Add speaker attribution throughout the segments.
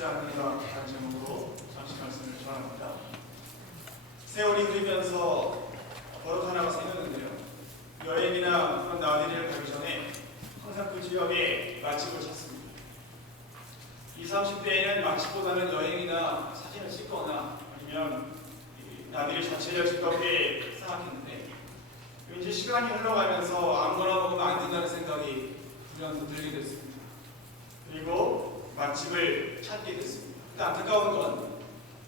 Speaker 1: 좋지 않는다 라는 제목으로 잠시 말씀을 전합니다. 세월이 흐르면서 버릇 하나가 생겼는데요. 여행이나 그런 나들이를 가기 전에 항상 그 지역에 맛집을 찾습니다. 20, 30대에는 맛집보다는 여행이나 사진을 찍거나 아니면 이 나들이 자체를 즐겁게 생각했는데 왠지 시간이 흘러가면서 아무거나 먹으면 안 된다는 생각이 우리한테 들게 됐습니다. 그리고 맛집을 찾게 됐습니다. 근데 안타까운 건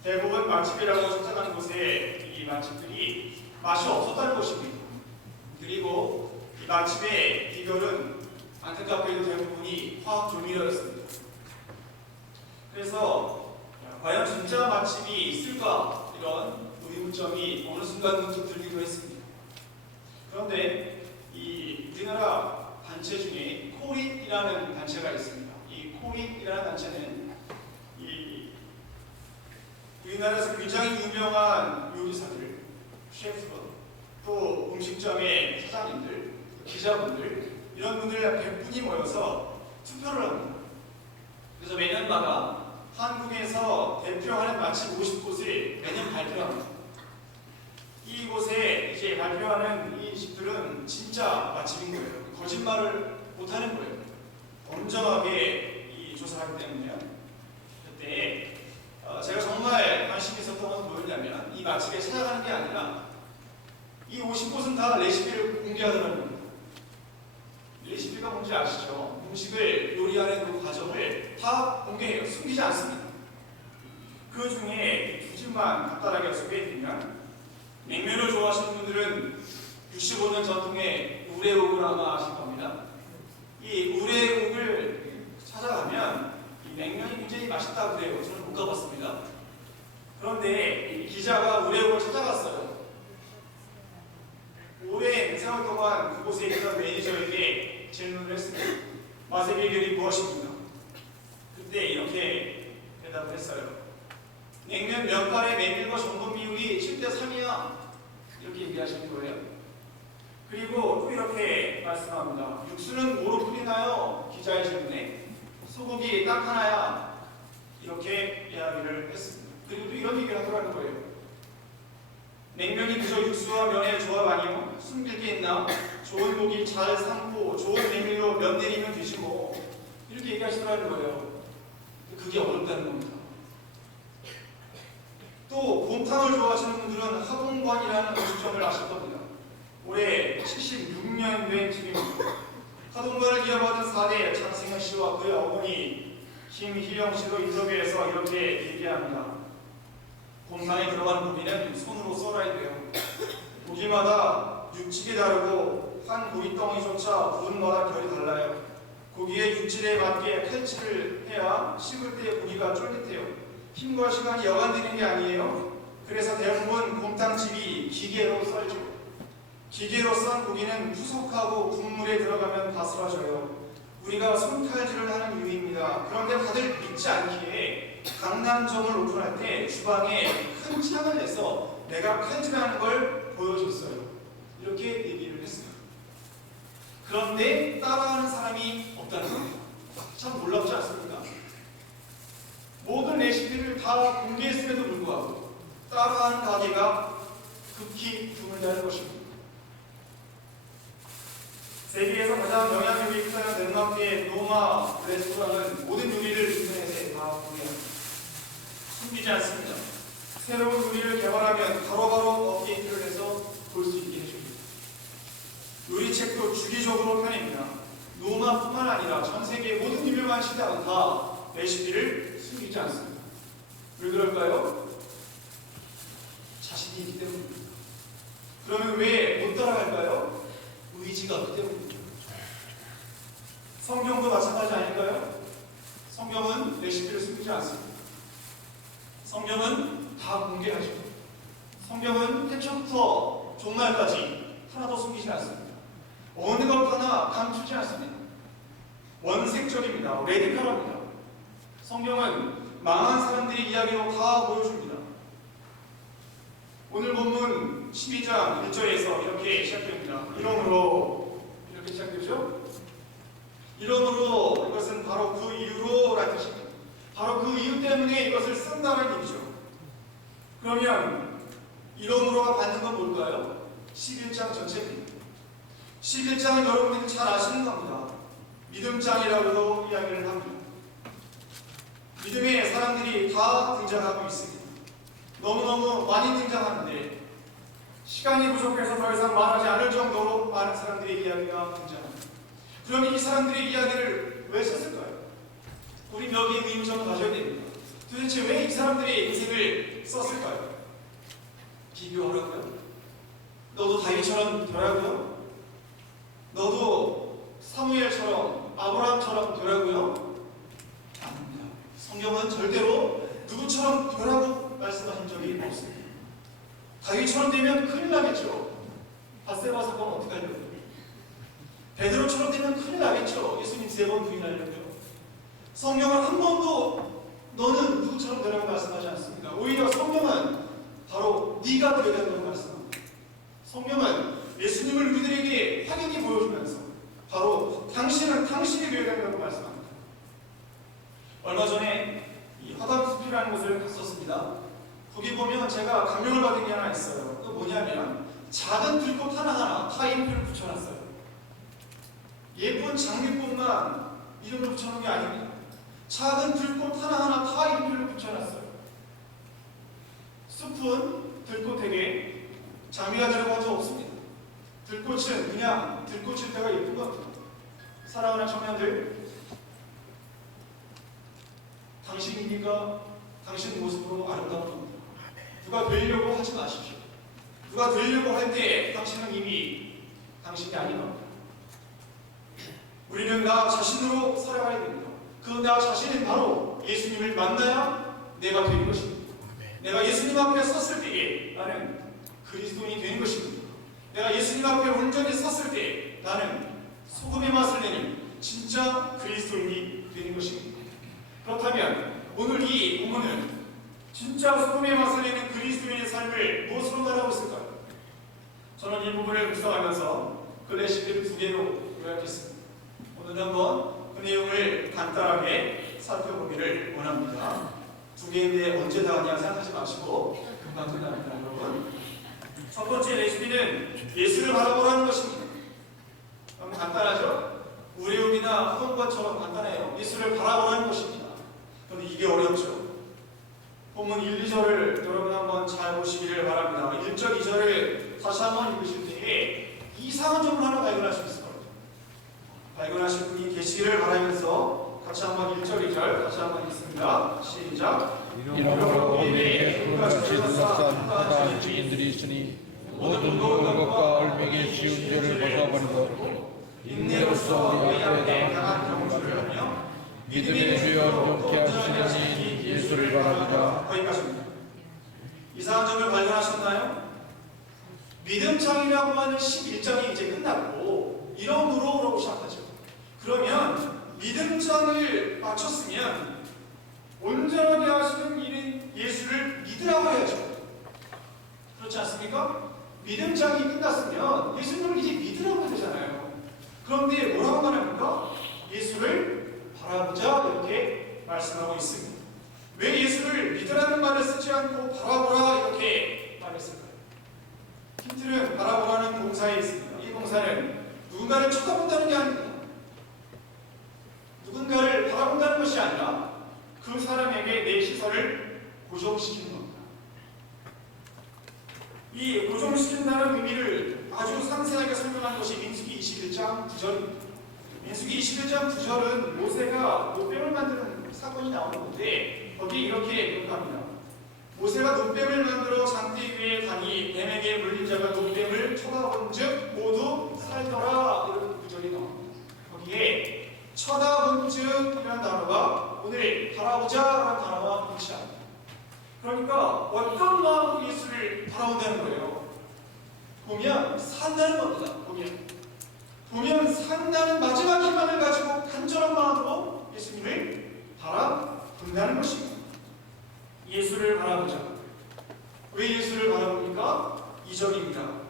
Speaker 1: 대부분 맛집이라고 찾아가는 곳에 이 맛집들이 맛이 없었다는 것입니다. 그리고 이 맛집의 비결은 안타깝게도 대부분이 화학 조미료였습니다. 그래서 과연 진짜 맛집이 있을까 이런 의문점이 어느 순간 문득 들기도 했습니다. 그런데 이 우리나라 단체 중에 코릿이라는 단체가 있습니다. 이 코릿이라는 단체는 이 우리나라에서 굉장히 유명한 요리사들, 셰프들, 또 음식점의 사장님들, 기자분들 이런 분들 100분이 모여서 투표를 합니다. 그래서 매년마다 한국에서 대표하는 맛집 50곳을 매년 발표합니다. 이곳에 이제 발표하는 이 집들은 진짜 맛집인 거예요. 거짓말을 못하는 거예요. 엄정하게 이 조사하기 때문에요. 그때 어, 제가 정말 관심 있었던 건 뭐였냐면 이 맛집에 찾아가는 게 아니라 이 50곳은 다 레시피를 공개하더라고요. 레시피가 뭔지 아시죠? 음식을 요리하는 그 과정을 다 공개해요. 숨기지 않습니다. 그 중에 두 집만 간단하게 소개해드리면 냉면을 좋아하시는 분들은 65년 전통의 우레옥을 아마 아실 겁니다. 이 우레옥을 찾아가면 이 냉면이 굉장히 맛있다고 그래요. 저는 못 가봤습니다. 그런데 이 기자가 우레옥을 찾아갔어요. 오랜 생활 동안 그곳에 있던 매니저에게 질문을 했습니다. 맛의 비결이 무엇입니까? 그때 이렇게 대답을 했어요. 냉면 면발의 메밀과 전분 비율이 7대 3이야. 이렇게 얘기하시는 거예요. 그리고 또 이렇게 말씀합니다. 육수는 뭐로 끓이나요? 기자의 질문에 소고기 딱 하나야. 이렇게 이야기를 했습니다. 그리고 또 이런 얘기를 하더라는 거예요. 냉면이 그저 육수와 면의 조합 아니요? 숨길 게 있나? 좋은 고기 잘 삶고 좋은 메밀로 면 내리면 되지 뭐. 이렇게 얘기하시더라는 거예요. 그게 어렵다는 겁니다. 또 곰탕을 좋아하시는 분들은 하동관이라는 음식점을 아실 겁니다. 올해 76년 된 집입니다. 하동관을 이어받은 4대 장승현 씨와 그의 어머니 김희영 씨도 인터뷰에서 이렇게 얘기합니다. 곰탕에 들어가는 고기는 손으로 썰어야 돼요. 고기마다 육질이 다르고 한 고기 덩이조차 부분마다 결이 달라요. 고기의 육질에 맞게 칼질을 해야 식을 때 고기가 쫄깃해요. 힘과 시간이 여간 드는 게 아니에요. 그래서 대부분 곰탕집이 기계로 썰죠. 기계로 썬 고기는 푸석하고 국물에 들어가면 바스라져요. 우리가 손칼질을 하는 이유입니다. 그런데 다들 믿지 않기에 강남점을 오픈할 때 주방에 큰 창을 내서 내가 칼질하는 걸 보여줬어요. 이렇게 얘기를 했습니다. 그런데 따라하는 사람이 없다는 겁니다. 참 놀랍지 않습니까? 모든 레시피를 다 공개했음에도 불구하고 따라하는 가게가 극히 드물다는 것입니다. 세계에서 가장 영향력이 크다는 덴마크의 노마 레스토랑은 모든 요리를 인터넷에 다 공개합니다. 숨기지 않습니다. 새로운 요리를 개발하면 바로바로 업데이트를 해서 볼 수 있게 해줍니다. 요리책도 주기적으로 펴냅니다. 노마뿐만 아니라 전 세계 모든 유명한 식당은 다 레시피를 숨기지 않습니다. 왜 그럴까요? 자신이 있기 때문입니다. 그러면 왜 못 따라갈까요? 의지가 없기 때문입니다. 성경도 마찬가지 아닐까요? 성경은 레시피를 숨기지 않습니다. 성경은 다 공개하죠. 성경은 태초부터 종말까지 하나도 숨기지 않습니다. 어느 것 하나 감추지 않습니다. 원색적입니다. 레디컬합니다. 성경은 망한 사람들의 이야기로 다 보여줍니다. 오늘 본문 12장 1절에서 이렇게 시작됩니다. 이러므로 이렇게 시작되죠? 이러므로 이것은 바로 그 이유로 라는 뜻입니다. 바로 그 이유 때문에 이것을 쓴다는 얘기죠. 그러면 이론으로 받는 건 뭘까요? 11장 전체입니다. 11장은 여러분들이 잘 아시는 겁니다. 믿음장이라고도 이야기를 합니다. 믿음의 사람들이 다 등장하고 있습니다. 너무너무 많이 등장하는데 시간이 부족해서 더 이상 말하지 않을 정도로 많은 사람들의 이야기가 등장합니다. 그럼 이 사람들의 이야기를 왜 썼을까요? 우리 몇 개의 의문점을 가져야 됩니다. 도대체 왜 이 사람들의 인생을 썼을까요? 비교하라고요? 너도 다윗처럼 되라고요? 너도 사무엘처럼 아브라함처럼 되라고요? 아닙니다. 성경은 절대로 누구처럼 되라고 말씀하신 적이 없습니다. 다윗처럼 되면 큰일 나겠죠. 바세바 사건 어떻게 하려고요? 베드로처럼 되면 큰일 나겠죠. 예수님 세 번 부인하려고요. 성경은 한 번도 너는 누구처럼 되라고 말씀하지 않습니다. 오히려 성경은 바로 네가 되어야 된다고 말씀합니다. 성경은 예수님을 우리들에게 확연히 보여주면서 바로 당신은 당신이 되어야 된다고 말씀합니다. 얼마 전에 이 화담숲이라는 곳을 갔었습니다. 거기 보면 제가 감명을 받은 게 하나 있어요. 그 뭐냐면 작은 불꽃 하나하나 타이틀을 붙여놨어요. 예쁜 장미꽃만 이름을 붙여놓은 게 아닙니다. 작은 들꽃 하나하나 다 이름을 붙여놨어요. 숲은 들꽃에게 장미가 들어간 적 없습니다. 들꽃은 그냥 들꽃일 때가 예쁜 겁니다. 사랑하는 청년들, 당신이니까 당신 모습으로 아름다운 겁니다. 누가 되려고 하지 마십시오. 누가 되려고 할 때 당신은 이미 당신이 아닌 겁니다. 우리는 나 자신으로 살아가야 됩니다. 그 나 자신은 바로 예수님을 만나야 내가 되는 것입니다. 내가 예수님 앞에 섰을 때에 나는 그리스도인이 되는 것입니다. 내가 예수님 앞에 온전히 섰을 때 나는 소금의 맛을 내는 진짜 그리스도인이 되는 것입니다. 그렇다면 오늘 이 본문은 진짜 소금의 맛을 내는 그리스도인의 삶을 무엇으로 말하고 있을까요? 저는 이 부분을 묵상하면서 그 레시피를 두 개로 요약했습니다. 오늘 한번 그 내용을 간단하게 살펴보기를 원합니다. 두 개인데 언제 다 하냐 생각하지 마시고 금방 끝납니다, 여러분. 첫 번째 레시피는 예수를 바라보라는 것입니다. 너무 간단하죠? 우리움이나 허동관처럼 간단해요. 예수를 바라보라는 것입니다. 그런데 이게 어렵죠. 본문 1, 2절을 여러분 한번 잘 보시기를 바랍니다. 1절, 2절을 다시 한번 읽으실 때에 이상한 점을 하나 발견할 수 겁니다. 발견하실 분이 계시기를 바라면서 같이 한번 1절, 2절 다시 한번 읽습니다. 시작.
Speaker 2: 이러므로 하다 증인들이 있으니 모든 것과 얼매기 쉬운 죄를 벗어버리고 인내로서 우리 앞에 당한 경주를 하며 믿음의 주여 용케 하시는 이 예수를 바랍니다.
Speaker 1: 거기까지입니다. 이상한 점을 발견하셨나요? 믿음장이라고 하는 11장이 이제 끝났고 이러므로라고 시작하죠. 그러면 믿음장을 마쳤으면 온전하게 하시는 이는 예수를 믿으라고 해야죠. 그렇지 않습니까? 믿음장이 끝났으면 예수님을 이제 믿으라고 되잖아요. 그런데 뭐라고 말합니까? 예수를 바라보자 이렇게 말씀하고 있습니다. 왜 예수를 믿으라는 말을 쓰지 않고 바라보라 이렇게 말했을까요? 힌트는 바라보라는 동사에 있습니다. 이 동사는 누군가를 쳐다본다는 게 아닙니다. 누군가를 바라본다는 것이 아니라 그 사람에게 내 시선을 고정시키는 겁니다. 이 고정시킨다는 의미를 아주 상세하게 설명한 것이 민수기 21장 9절입니다. 민수기 21장 9절은 모세가 노뱀을 만드는 사건이 나오는 건데 거기 이렇게 기록합니다. 모세가 노뱀을 만들어 장대 위에 다니 뱀에게 물린 자가 노뱀을 쳐다본즉 모두 살더라 이런 구절이 나옵니다. 거기에 쳐다본즉이라는 단어가 오늘 바라보자라는 단어와 일치합니다. 그러니까 어떤 마음으로 예수를 바라본다는 거예요. 보면 산다는 겁니다. 보면 보면 산다는 마지막 희망을 가지고 간절한 마음으로 예수님을 바라본다는 것입니다. 예수를 바라보자. 왜 예수를 바라봅니까? 2절입니다.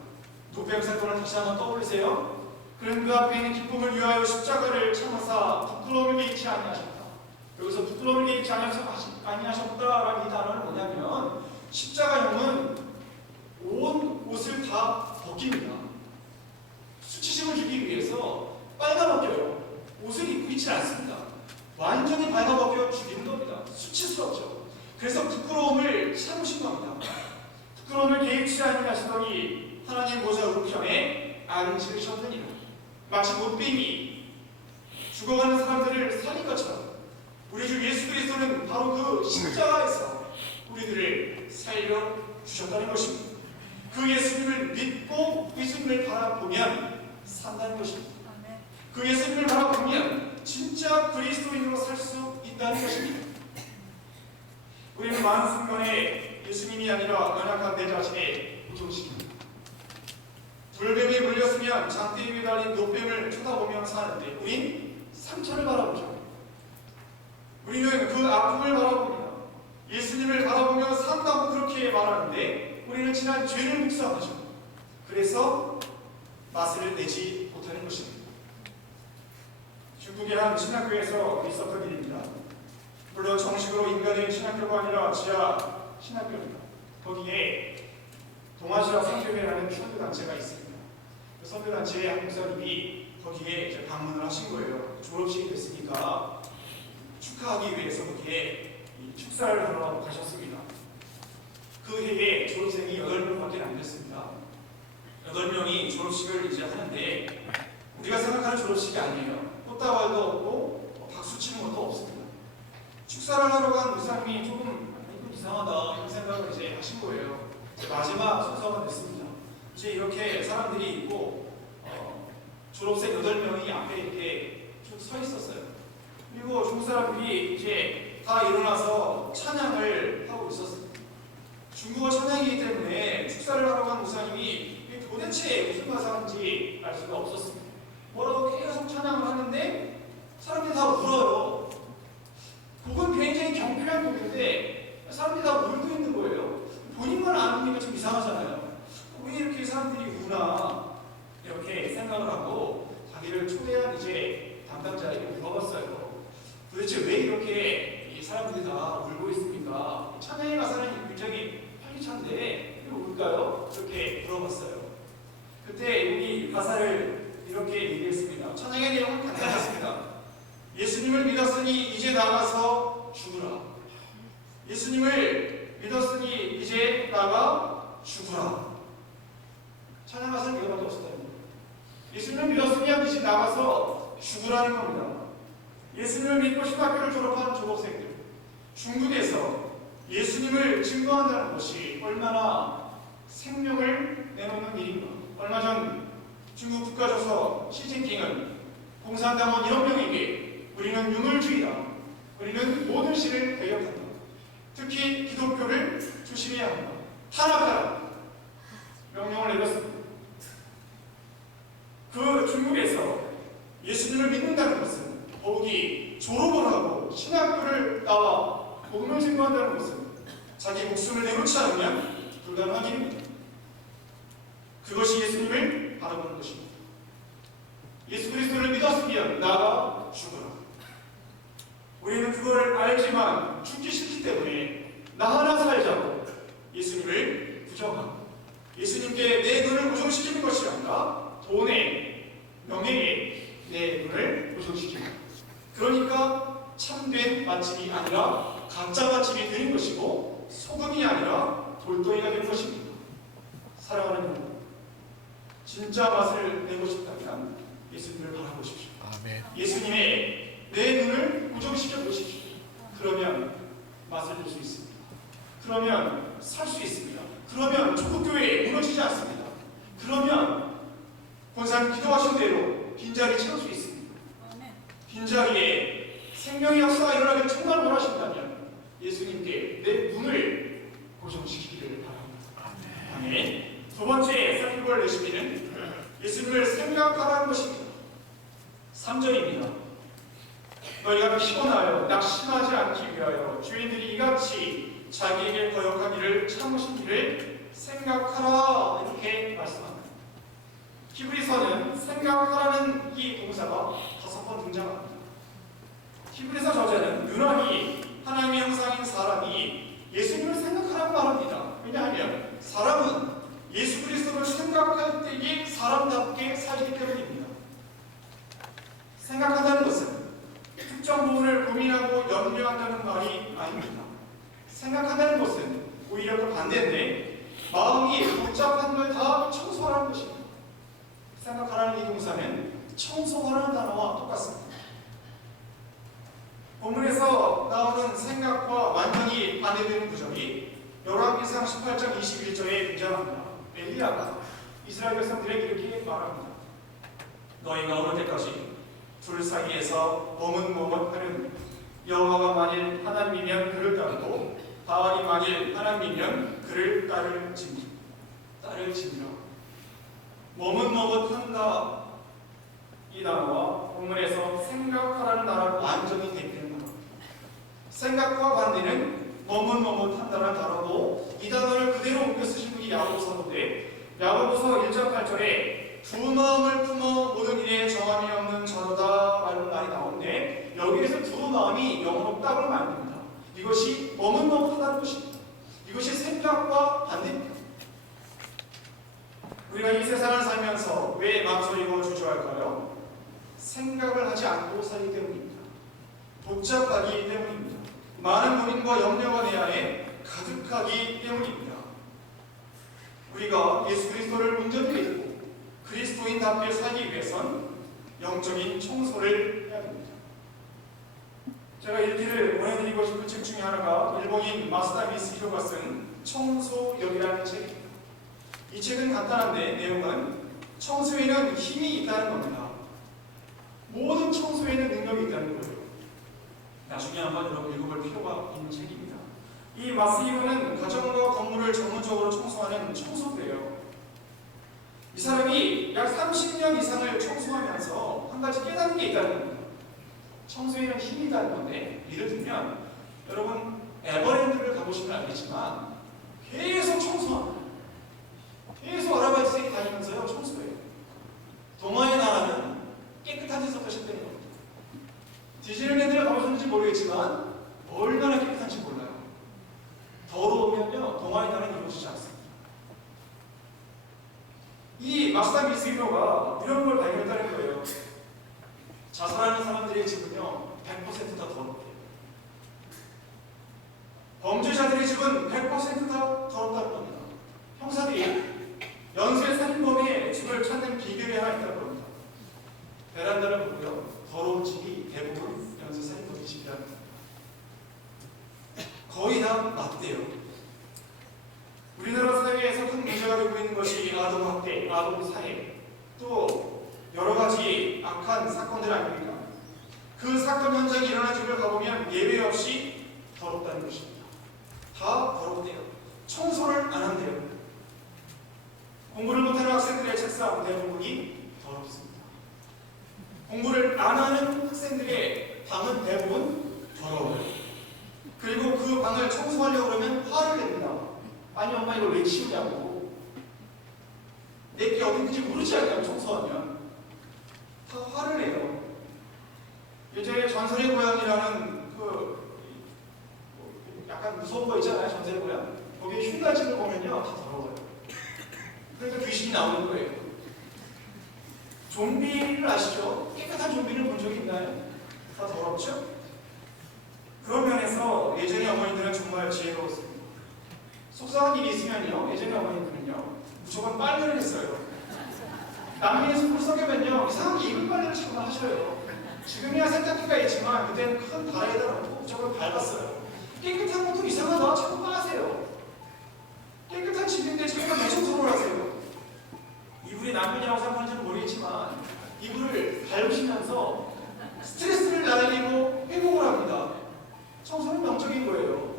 Speaker 1: 노뱀 사건을 다시 한번 떠올리세요. 그는 그 앞에 있는 기쁨을 위하여 십자가를 참으사 부끄러움을 개의치 아니하셨다. 여기서 부끄러움을 개의치 아니하셨다 아니하셨다라는 이 단어는 뭐냐면 십자가형은 온 옷을 다 벗깁니다. 수치심을 주기 위해서 빨가벗겨요. 있지 않습니다. 완전히 빨가벗겨 죽이는 겁니다. 수치스럽죠. 그래서 부끄러움을 참으신 겁니다. 부끄러움을 개의치 아니하시더니 하나님 보좌 우편에 앉으셨느니라. 마치 못뱀이 죽어가는 사람들을 살린 것처럼 우리 주 예수 그리스도는 바로 그 십자가에서 우리들을 살려 주셨다는 것입니다. 그 예수님을 믿고 예수님을 바라보면 산다는 것입니다. 그 예수님을 바라보면 진짜 그리스도인으로 살 수 있다는 것입니다. 우리는 많은 순간에 예수님이 아니라 연약한 내 자신의 부정식입니다. 불뱀에 물렸으면 장대 위에 달린 노뱀을 쳐다보며 사는데 우린 상처를 바라보죠. 우리는 그 아픔을 바라봅니다. 예수님을 바라보며 산다고 그렇게 말하는데 우리는 지난 죄를 묵상하죠. 그래서 맛을 내지 못하는 것입니다. 중국의 한 신학교에서 있었던 일입니다. 물론 정식으로 인간의 신학교가 아니라 지하 신학교입니다. 거기에 동아시아 선교회라는 선교 단체가 있습니다. 그 선교 단체의 한 목사님이 거기에 이제 방문을 하신 거예요. 졸업식이 됐으니까 축하하기 위해서 거기에 이 축사를 하러 가셨습니다. 그 해에 졸업생이 8명밖에 안 됐습니다. 8명이 졸업식을 이제 하는데 우리가 생각하는 졸업식이 아니에요. 꽃다발도 없고 뭐 박수 치는 것도 없습니다. 축사를 하러 간 목사님이 조금 이상하다 이런 생각을 이제 하신 거예요. 마지막 순서가 됐습니다. 이제 이렇게 사람들이 있고 어, 졸업생 8명이 앞에 이렇게 쭉 서 있었어요. 그리고 중국 사람들이 이제 다 일어나서 찬양을 하고 있었습니다. 중국어 찬양이기 때문에 축사를 하러 간 목사님이 이게 도대체 무슨 가사인지 알 수가 없었습니다. 뭐라고 계속 찬양을 하는데 사람들이 다 울어요. 곡은 굉장히 경쾌한 곡인데 사람들이 다 울고 있는 거예요. 본인만 안 우니까 좀 이상하잖아요. 왜 이렇게 사람들이 우나 이렇게 생각을 하고 자기를 초대한 이제 담당자에게 물어봤어요. 도대체 왜 이렇게 이 사람들이 다 울고 있습니까? 찬양의 가사는 굉장히 활기찬데 왜 울까요? 이렇게 물어봤어요. 그때 여기 가사를 이렇게 얘기했습니다. 찬양의 내용은 간단했습니다. 예수님을 믿었으니 이제 나가서 죽으라. 예수님을 믿었으니 이제 나가 죽으라. 찬양 가사는 이거밖에 없었다는 거예요. 예수님을 믿었으면 이제 나가서 죽으라는 겁니다. 예수님을 믿고 신학교를 졸업한 졸업생들, 중국에서 예수님을 증거한다는 것이 얼마나 생명을 내놓는 일인가. 얼마 전 중국 국가조서 시진핑은 공산당원 1억 명에게 우리는 유물주의다. 우리는 모든 신을 대역한다. 특히 기독교를 조심해야 한다. 탄압하라. 명령을 내렸습니다. 그 중국에서 예수님을 믿는다는 것은 더욱이 졸업을 하고 신학교를 나와 복음을 증거한다는 것은 자기 목숨을 내놓지 않으면 불가능한 일입니다. 그것이 예수님을 바라보는 것입니다. 예수 그리스도를 믿었으면 나가 죽어라. 우리는 그거를 알지만 죽기 싫기 때문에 나 하나 살자고 예수님을 부정하고 예수님께 내 눈을 고정시키는 것이 아니라 돈에 명예에 내 눈을 고정시키고 그러니까 참된 맛집이 아니라 가짜 맛집이 되는 것이고 소금이 아니라 돌덩이가 되는 것입니다. 사랑하는 여러분 진짜 맛을 내고 싶다면 예수님을 바라보십시오.
Speaker 2: 아멘.
Speaker 1: 예수님의 내 눈을 고정시켜 보십시오. 그러면 맛을 볼 수 있습니다. 그러면 살 수 있습니다. 그러면 조국교회 무너지지 않습니다. 그러면 본사님 기도하신 대로 빈자리 채울 수 있습니다. 빈자리에 생명의 역사가 일어나길 정말 원하신다면 예수님께 내 눈을 고정시키기를 바랍니다. 아멘. 두 번째 살펴볼 레시피는 예수님을 생각하라는 것입니다. 3절입니다. 너희가 피곤하여 낙심하지 않기 위하여 주인들이 이같이 자기에게 거역한 일을 참으신 일을 생각하라 이렇게 말씀합니다. 히브리서는 생각하라는 이 동사가 다섯 번 등장합니다. 히브리서 저자는 유난히 하나님의 형상인 사람이 예수님을 생각하라고 말합니다. 왜냐하면 사람은 예수 그리스도를 생각할 때에 사람답게 살기 때문입니다. 생각한다는 것은 특정 부분을 고민하고 염려한다는 말이 아닙니다. 생각한다는 것은 오히려 그 반대인데 마음이 복잡한 걸 다 청소하라는 것입니다. 생각하라는 이 동사는 청소하라는 단어와 똑같습니다. 본문에서 나오는 생각과 완전히 반대되는 구절이 열왕기상 18장 21절에 등장합니다. 엘리야가 이스라엘 백성들에게 이렇게 말합니다. 너희가 어느 때까지 둘 사이에서 머뭇머뭇 하는 여호와가 만일 하나님이면 그를 따르고 바알이 만일 하나님이면 그를 따를지니 따를지니라 머뭇머뭇 한다 이 단어와 본문에서 생각하라는 단어를 완전히 단어 생각과 반대는 머뭇머뭇한다는 단어고 이 단어를 그대로 옮겨 쓰신 분이 야고보서인데 야고보서 1장 8절에 두 마음을 품어 모든 일에 정함이 없는 저로다 라는 말이 나오는데 여기에서 두 마음이 영어로 답을 만듭니다. 이것이 머뭇머뭇하다는 것입니다. 이것이 생각과 반대입니다. 우리가 이 세상을 살면서 왜 망설이고 주저할까요? 생각을 하지 않고 살기 때문입니다. 복잡하기 때문입니다. 많은 고민과 염려가 내 안에 가득하기 때문입니다. 우리가 예수 그리스도를 온전히 믿고 그리스도인답게 살기 위해선 영적인 청소를 해야 됩니다. 제가 읽기를 보내드리고 싶은 책 중에 하나가 일본인 마스다 미스히로가 쓴 청소력이라는 책입니다. 이 책은 간단한데 내용은 청소에는 힘이 있다는 겁니다. 모든 청소에는 능력이 있다는 거예요. 나중에 한번 여러분 읽어볼 필요가 있는 책입니다. 이 마스히로는 가정과 건물을 전문적으로 청소하는 청소부예요. 이 사람이 약 30년 이상을 청소하면서 한 가지 깨닫는 게 있다는 겁니다. 청소에는 힘이 있다는 건데 예를 들면 여러분 에버랜드를 가보시면 알겠지만 계속 청소합니다. 계속 아르바이트생이 다니면서요 청소해요. 동화의 나라는 깨끗한 데서 겁니다. 디즈니랜드를 가보셨는지 모르겠지만 얼마나 깨끗한지 몰라요. 더러우면요 동화의 나라는 이루어지지 않습니다. 이 마스다 미스기로가 이런 걸 발견했다는 거예요. 자살하는 사람들의 집은요 100%다 더럽대요. 범죄자들의 집은 100%다 더럽다는 겁니다. 형사들이 연쇄 살인범의 집을 찾는 비결이 하나 있다고 합니다. 베란다를 보고요. 더러운 집이 대부분 연쇄 살인범의 집이라는 겁니다. 다 맞대요. 우리나라 사회에서 큰 문제가 되고 있는 것이 아동 학대, 아동사회, 또 여러 가지 악한 사건들 아닙니까? 그 사건 현장에 일어난 집을 가보면 예외 없이 더럽다는 것입니다. 다 더럽대요. 청소를 안 한대요. 공부를 못하는 학생들의 책상 대부분이 더럽습니다. 공부를 안 하는 학생들의 방은 대부분 더러워요. 그리고 그 방을 청소하려고 그러면 화를 냅니다. 아니 엄마 이걸 왜 치우냐고. 내게 있는지 모르지 않냐고 청소하면. 다 화를 내요. 예전에 전설의 고향이라는 그 약간 무서운 거 있잖아요 전설의 고향. 거기에 흉가집을 보면요 다 더러워요. 그러니까 귀신이 나오는 거예요. 좀비를 아시죠? 깨끗한 좀비를 본 적이 있나요? 다 더럽죠? 그런 면에서 예전의 어머니들은 정말 지혜로웠습니다. 속상한 일이 있으면요, 예전의 어머니들은요, 무조건 빨래를 했어요. 남편이 속을 썩으면요, 이상하게 이불 빨래를 자꾸 하셔요. 지금이야 세탁기가 있지만 그때는 큰 다라에다 놓고 무조건 밟았어요. 깨끗한 것도 이상하다 자꾸 빠세요. 깨끗한 집인데 자꾸 내 청소를 하세요. 이불이 남편이라고 생각하는지는 모르겠지만 이불을 밟으시면서 스트레스를 날리고 회복을 합니다. 청소는 명적인 거예요.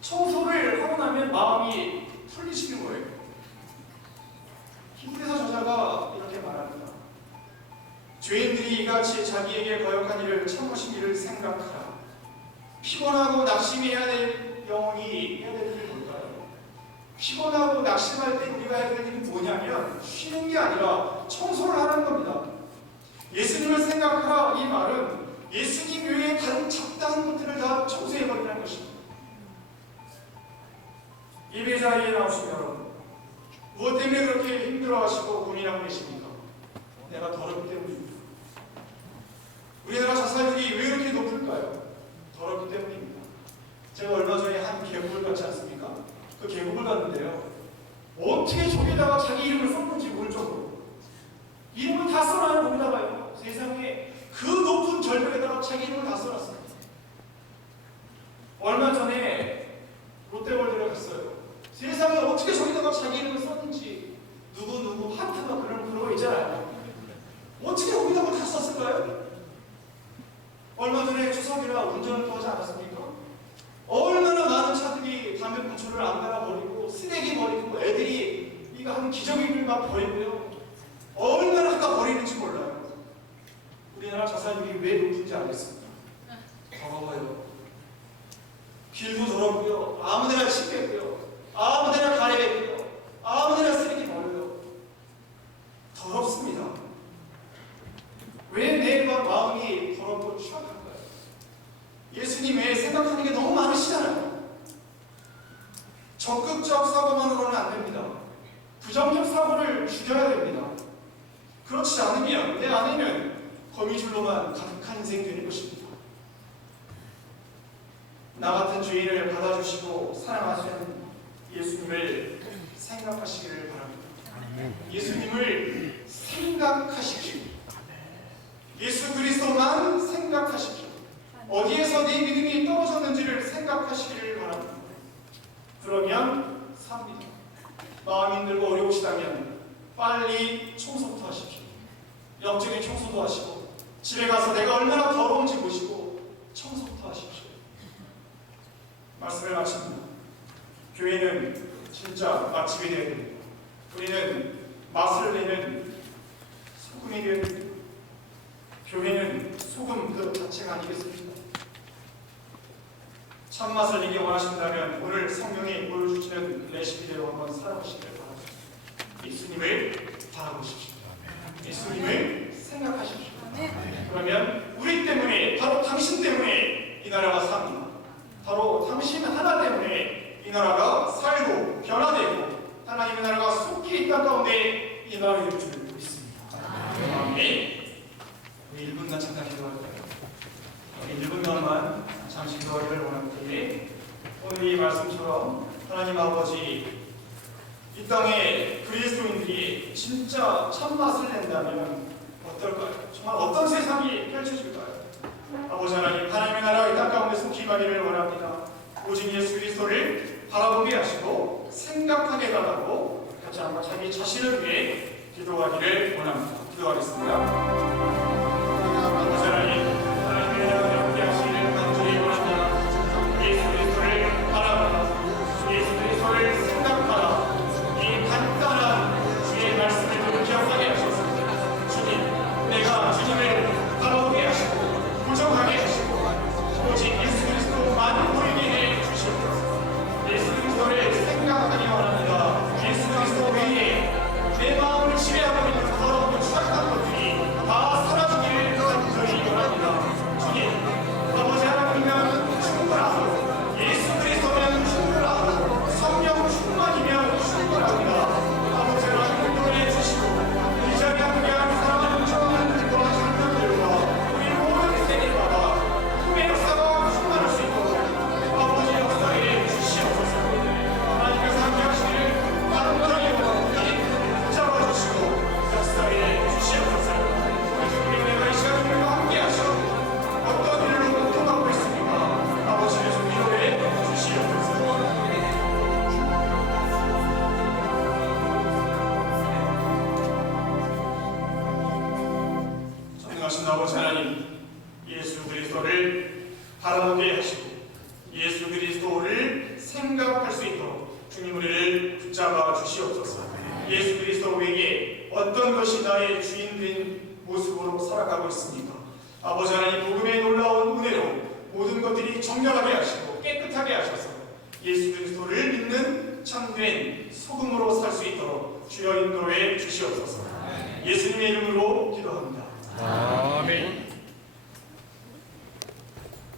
Speaker 1: 청소를 하고 나면 마음이 풀리시는 거예요. 히브리서 저자가 이렇게 말합니다. 죄인들이 이같이 자기에게 거역한 일을 참으신 일을 생각하라. 피곤하고 낙심해야 될 영혼이 해야 될 일이 뭘까요? 피곤하고 낙심할 때 우리가 해야 될 일이 뭐냐면 쉬는 게 아니라 청소를 하는 겁니다. 예수님을 생각하라 이 말은 예수님 외에 다른 적당한 것들을 다 청소해버리는 것입니다. 예배자리에 나오신 여러분, 무엇 때문에 그렇게 힘들어하시고 고민하고 계십니까? 내가 더럽기 때문입니다. 우리나라 자살률이 왜 이렇게 높을까요? 더럽기 때문입니다. 제가 얼마 전에 한 계곡을 갔지 않습니까? 그 계곡을 갔는데요. 어떻게 저기다가 자기 이름을 써놓은 책임을 가서 빨리 청소부터 하십시오. 영적인 청소도 하시고 집에 가서 내가 얼마나 더러운지 보시고 청소부터 하십시오. 말씀을 마칩니다. 교회는 진짜 맛집이 되야 됩니다. 우리는 맛을 내는 소금이 되야 됩니다. 교회는 소금 그 자체가 아니겠습니까? 참맛을 이기 원하신다면 오늘 성경이 보여주시는 레시피대로 한번 살아보시길 예수님을 바라보십시오. 예수님을 생각하십시오. 그러면 우리 때문에 바로 당신 때문에 이 나라가 삽니다. 바로 당신 하나 때문에 이 나라가 살고 변화되고 하나님의 나라가 속히 있다 가운데 이 나라를 주는